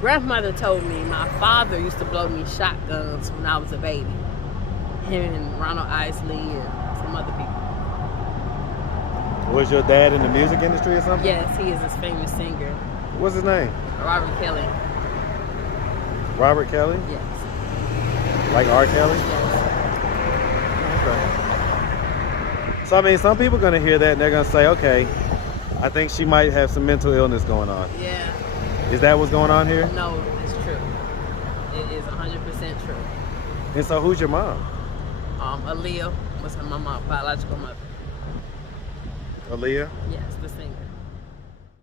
grandmother told me my father used to blow me shotguns when I was a baby. Him and Ronald Isley and some other people. Was your dad in the music industry or something? Yes, he is a famous singer. What's his name? Robert Kelly. Robert Kelly? Yes. Like R. Kelly? Yes. Okay. So, I mean, some people are going to hear that and they're going to say, okay, I think she might have some mental illness going on. Yeah. Is that what's going on here? No, it's true. It is 100% true. And so who's your mom? Aaliyah was her biological mother. Aaliyah? Yes, the singer.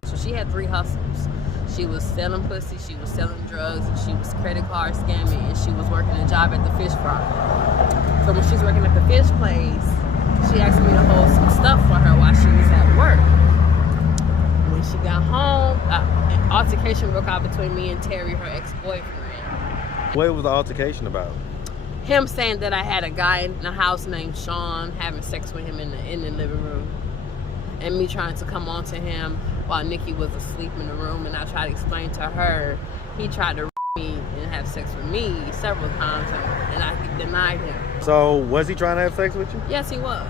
So she had 3 hustles. She was selling pussy, she was selling drugs, and she was credit card scamming, and she was working a job at the fish fry. So when she was working at the fish place, she asked me to hold some stuff for her while she was at work. When she got home, an altercation broke out between me and Terry, her ex-boyfriend. What was the altercation about? Him saying that I had a guy in the house named Sean having sex with him in the living room. And me trying to come on to him while Nikki was asleep in the room, and I tried to explain to her he tried to me and have sex with me several times, and I denied him. So was he trying to have sex with you? Yes, he was.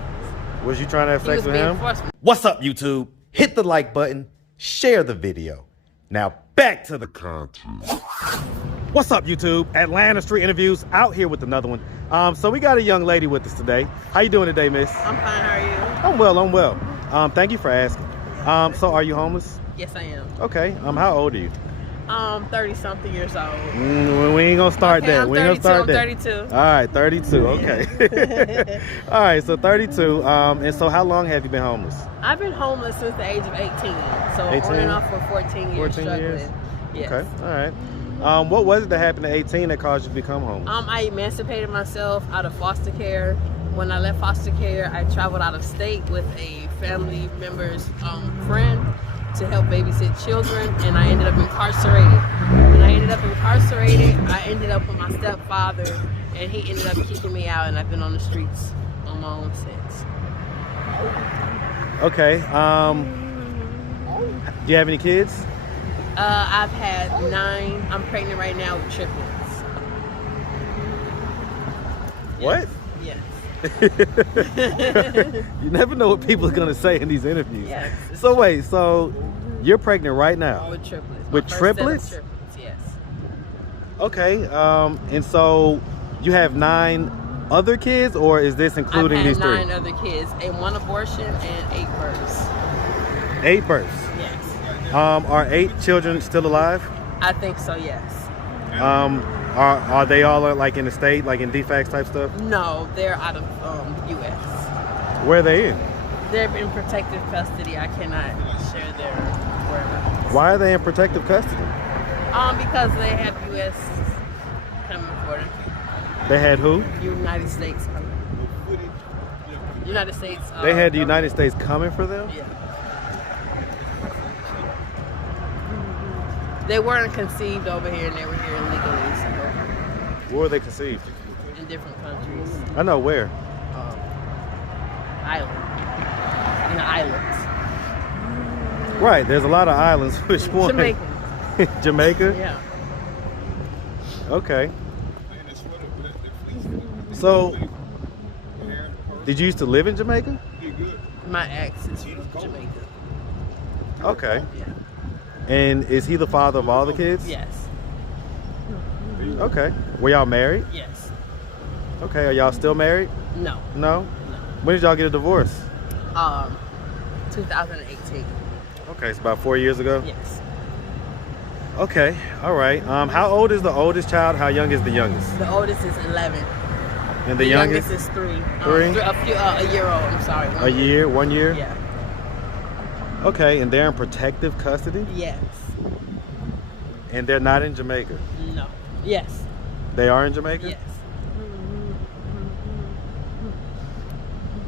Was you trying to have sex with him? Forceful. What's up, YouTube? Hit the like button, share the video. Now back to the content. What's up, YouTube? Atlanta Street Interviews out here with another one. So we got a young lady with us today. How you doing today, miss? I'm fine, how are you? I'm well. Thank you for asking. So are you homeless? Yes, I am. Okay. How old are you? 30-something years old. We ain't gonna start Okay, that. I'm We ain't gonna 32, start I'm that. All right, 32. Okay. All right, so 32. And so how long have you been homeless? I've been homeless since the age of 18. So 18? on and off for 14 years. 14 years? Yes. Okay. All right. What was it that happened at 18 that caused you to become homeless? I emancipated myself out of foster care. When I left foster care, I traveled out of state with a family member's friend to help babysit children, and I ended up incarcerated. When I ended up incarcerated, I ended up with my stepfather, and he ended up kicking me out, and I've been on the streets on my own since. Okay. Do you have any kids? I've had 9. I'm pregnant right now with triplets. What? Yes. You never know what people are gonna say in these interviews. Yes. So wait, so you're pregnant right now? With triplets. With My first triplets? set of triplets, yes. Okay. And so you have 9 other kids, or is this including these 3? I've had 9 other kids, and 1 abortion and 8 births. 8 births. Yes. Are 8 children still alive? I think so, yes. Are they all like in the state, like in DFACS type stuff? No, they're out of U.S. Where are they in? They're in protective custody. I cannot share their wherever. Why are they in protective custody? Because they have U.S. coming for them. They had who? United States coming. United States. They had the United States coming for them? Yeah. They weren't conceived over here, and they were here illegally. So Where were they conceived? in different countries. I know where. Island. In the islands. Right, there's a lot of islands. Which one? Jamaica. Jamaica? Yeah. Okay. So, did you used to live in Jamaica? My ex is from Jamaica. Okay. Yeah. And is he the father of all the kids? Yes. Okay. Were y'all married? Yes. Okay. Are y'all still married? No. No? No. When did y'all get a divorce? 2018. Okay, it's about 4 years ago? Yes. Okay. All right. How old is the oldest child? How young is the youngest? The oldest is 11. And The youngest is 3. 3? A year old. I'm sorry. 1 A year? 1 year? Yeah. Okay, and they're in protective custody? Yes. And they're not in Jamaica? No. Yes. They are in Jamaica? Yes.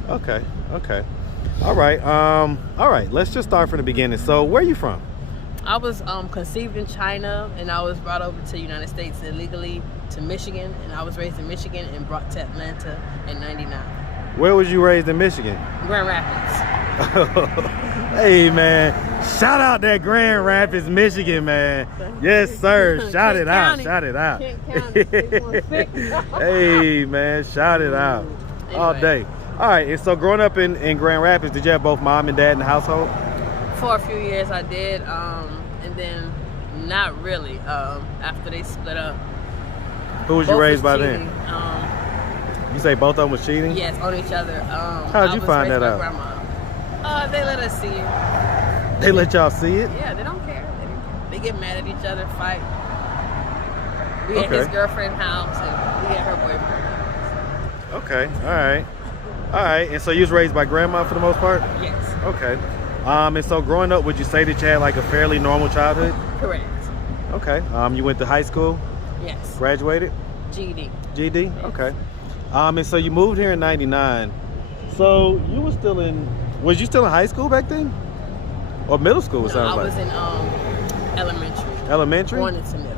Okay. All right. Let's just start from the beginning. So where are you from? I was conceived in China, and I was brought over to the United States illegally to Michigan, and I was raised in Michigan and brought to Atlanta in '99. Where was you raised in Michigan? Grand Rapids. Hey man, Shout out that Grand Rapids, Michigan, man. Yes, sir. Shout it out. Shout it out. Hey, man. Shout it out. All day. All right. And so growing up in Grand Rapids, did you have both mom and dad in the household? For a few years I did, and then not really. After they split up. Who was you raised by then? You say both of them was cheating? Yes, on each other. How'd you find that out? Grandma. They let us see it. They let y'all see it? Yeah, they don't care. They get mad at each other, fight. We at his girlfriend's house, and we at her boyfriend's house. Okay, all right. All right, and so you was raised by grandma for the most part? Yes. Okay. And so growing up, would you say that you had like a fairly normal childhood? Correct. Okay. You went to high school? Yes. Graduated? GED. GED? Yes. Okay. And so you moved here in '99. So you were still was you still in high school back then? Or middle school, it sounds I like? was in elementary. Elementary? Going into middle.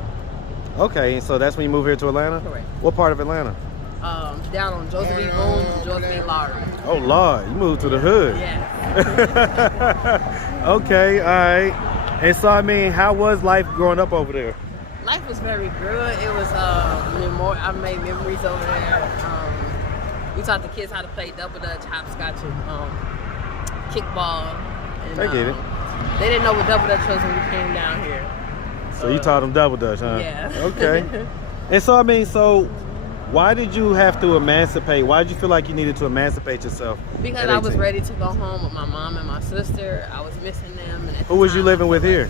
Okay, and so that's when you moved here to Atlanta? Correct. What part of Atlanta? Down on Joseph E. Boone, Joseph E. Lowry. Oh, Lord, you moved to the hood. Yeah. Okay, all right. And so, I mean, how was life growing up over there? Life was very good. It was, I made memories over there. We taught the kids how to play double dutch, hopscotch, and kickball. And, I get it. They didn't know what double dutch was when we came down here. So you taught them double dutch, huh? Yeah. Okay. And so, I mean, why did you have to emancipate? Why did you feel like you needed to emancipate yourself? Because I was ready to go home with my mom and my sister. I was missing them. And who was you living with here?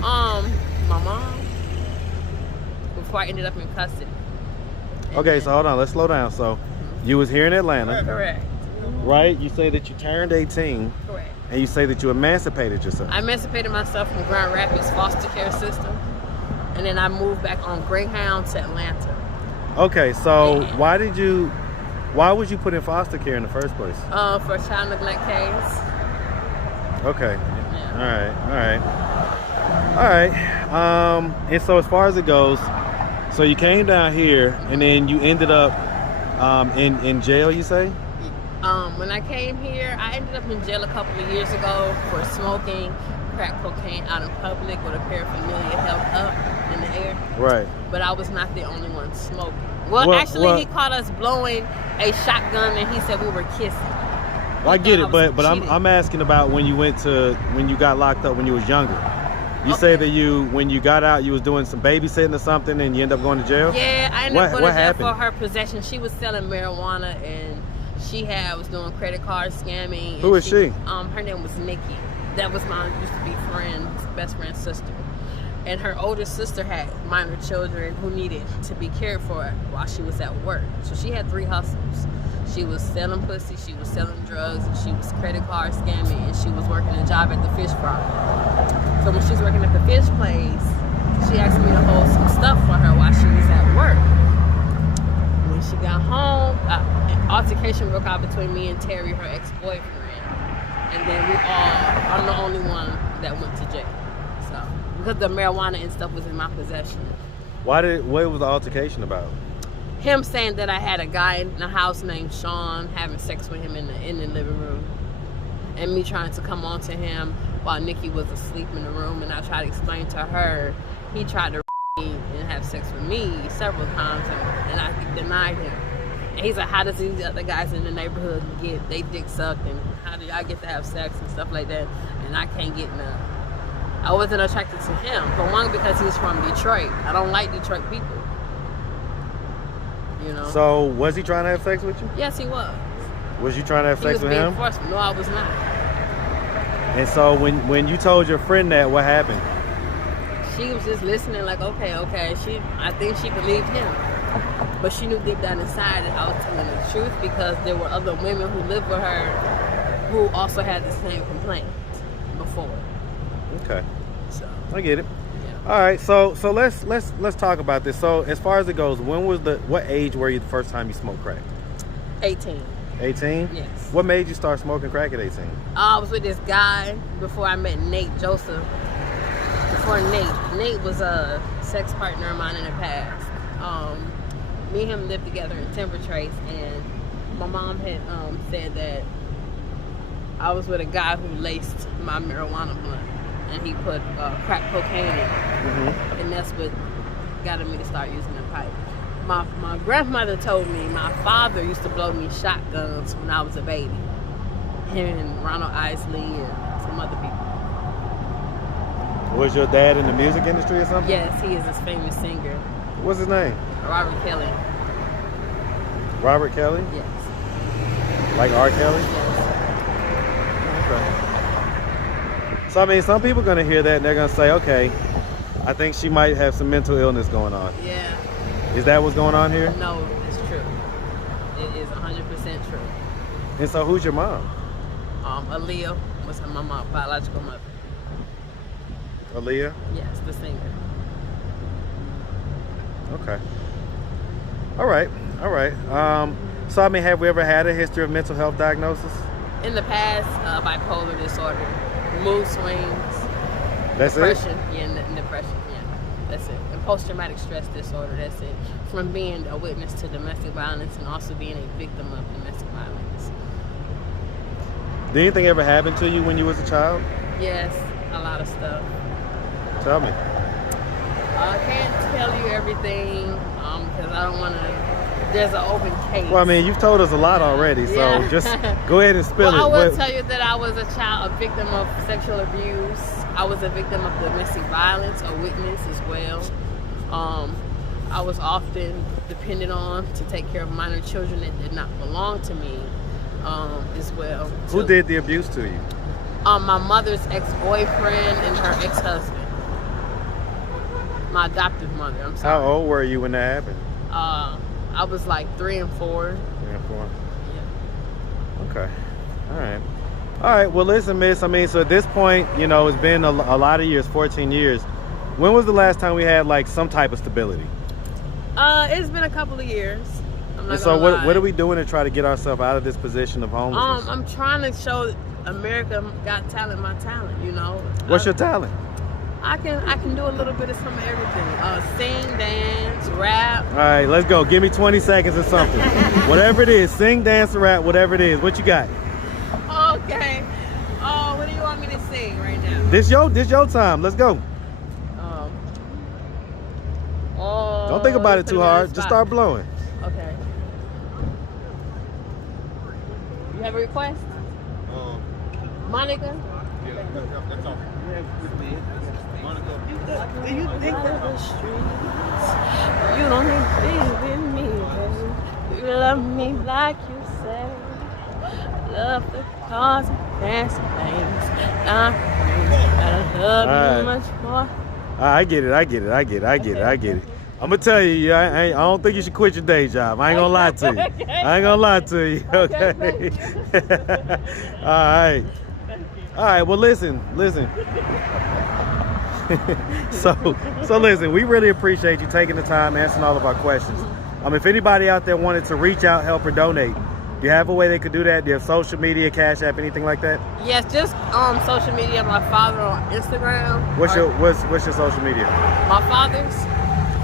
My mom. Before I ended up in custody. Okay, so hold on. Let's slow down. So you was here in Atlanta. Correct. Right? You say that you turned 18. Correct. And you say that you emancipated yourself. I emancipated myself from Grand Rapids foster care system. And then I moved back on Greyhound to Atlanta. Okay, so why was you put in foster care in the first place? For child neglect case. Okay. Yeah. All right. And so as far as it goes, so you came down here and then you ended up in jail, you say? When I came here, I ended up in jail a couple of years ago for smoking crack cocaine out in public with a paraphernalia held up in the air. Right. But I was not the only one smoking. Well, actually, he caught us blowing a shotgun, and he said we were kissing. Well, I get it, but I'm asking about when you got locked up when you was younger. You say that when you got out, you was doing some babysitting or something, and you end up going to jail. Yeah, I ended up going to jail happened? for her possession. She was selling marijuana, and she was doing credit card scamming. Who is she? Her name was Nikki. That was my used to be best friend's sister. And her older sister had minor children who needed to be cared for while she was at work. So she had 3 hustles. She was selling pussy, she was selling drugs, and she was credit card scamming, and she was working a job at the fish fry. So when she was working at the fish place, she asked me to hold some stuff for her while she was at work. When she got home, an altercation broke out between me and Terry, her ex-boyfriend. And then I'm the only one that went to jail. So, because the marijuana and stuff was in my possession. What was the altercation about? Him saying that I had a guy in the house named Sean, having sex with him in the living room. And me trying to come on to him while Nikki was asleep in the room. And I tried to explain to her, he tried to me and have sex with me several times, and I denied him. And he's like, how does these other guys in the neighborhood get they dick sucked, and how do y'all get to have sex and stuff like that? And I can't get none. I wasn't attracted to him. For one, because he's from Detroit. I don't like Detroit people. You know? So was he trying to have sex with you? Yes, he was. Was you trying to have sex with him? He was being forceful. No, I was not. And so when you told your friend that, what happened? She was just listening like, okay. I think she believed him. But she knew deep down inside that I was telling the truth, because there were other women who lived with her who also had the same complaint before. Okay. So I get it. Yeah. All right, so let's talk about this. So as far as it goes, what age were you the first time you smoked crack? 18. 18? Yes. What made you start smoking crack at 18? I was with this guy before I met Nate Joseph. Before Nate was a sex partner of mine in the past. Me and him lived together in Timber Trace, and my mom had said that I was with a guy who laced my marijuana blunt, and he put crack cocaine in it, and that's what got me to start using the pipe. My grandmother told me my father used to blow me shotguns when I was a baby. Him and Ronald Isley and some other people. Was your dad in the music industry or something? Yes, he is a famous singer. What's his name? Robert Kelly. Robert Kelly? Yes. Like R. Kelly? Yes. Okay. So I mean, some people are gonna hear that and they're gonna say, okay, I think she might have some mental illness going on. Yeah. Is that what's going on here? No, it's true. It is 100% true. And so who's your mom? Aaliyah was my mom, biological mother. Aaliyah? Yes, the singer. Okay. All right. All right. So I mean, have we ever had a history of mental health diagnosis? In the past, bipolar disorder, mood swings, That's depression. it? Yeah, and depression. Yeah, that's it. And post-traumatic stress disorder. That's it. From being a witness to domestic violence and also being a victim of domestic violence. Did anything ever happen to you when you was a child? Yes, a lot of stuff. Tell me. I can't tell you everything because I don't want to. There's an open case. Well, I mean, you've told us a lot already, so just go ahead and spill well, it. I will tell you that I was a victim of sexual abuse. I was a victim of domestic violence, a witness as well. I was often depended on to take care of minor children that did not belong to me as well. Who did the abuse to you? My mother's ex-boyfriend and her ex-husband. My adoptive mother, I'm sorry. How old were you when that happened? I was like 3 and 4. 3 and 4. Yeah. Okay. All right. All right. Well, listen, miss. I mean, so at this point, you know, it's been a lot of years, 14 years. When was the last time we had like some type of stability? It's been a couple of years. I'm not and so gonna lie. what are we doing to try to get ourselves out of this position of homelessness? I'm trying to show America Got Talent my talent, you know. What's your talent? I can do a little bit of some of everything. Sing, dance, rap. All right, let's go. Give me 20 seconds or something. Whatever it is, sing, dance, or rap, whatever it is. What you got? Okay. Oh, what do you want me to sing right now? This your time. Let's go. Don't think about it too hard. Just start blowing. Okay. You have a request? Monica? That's all. Do you think that the streets, you don't live in me, baby. You love me like you say. Love the cars and fancy things. I love you much more. I get it. I'm gonna tell you, I don't think you should quit your day job. I ain't gonna lie to you. Okay. I ain't gonna lie to you. Okay. All right. Well, listen. so listen. We really appreciate you taking the time, answering all of our questions. If anybody out there wanted to reach out, help, or donate, do you have a way they could do that? Do you have social media, Cash App, anything like that? Yes, just social media. My father on Instagram. What's your social media? My father's.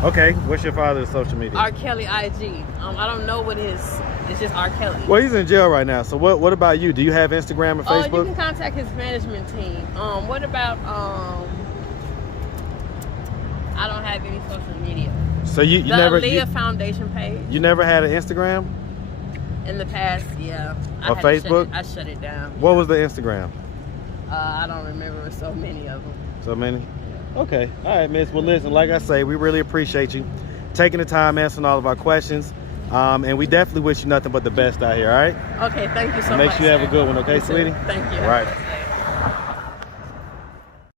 Okay, what's your father's social media? R. Kelly IG. I don't know what his. It's just R. Kelly. Well, he's in jail right now. So what about you? Do you have Instagram or Facebook? You can contact his management team. What about I don't have any social media. So you The never Aaliyah Foundation page. You never had an Instagram In the past, yeah. or Facebook? I shut it down. What was the Instagram? I don't remember so many of them. So many? Okay. All right, miss. Well, listen, like I say, we really appreciate you taking the time, answering all of our questions. And we definitely wish you nothing but the best out here, all right? Okay, thank you so much. Make sure you have a sir. good one, okay, You too. sweetie? Thank you. All right.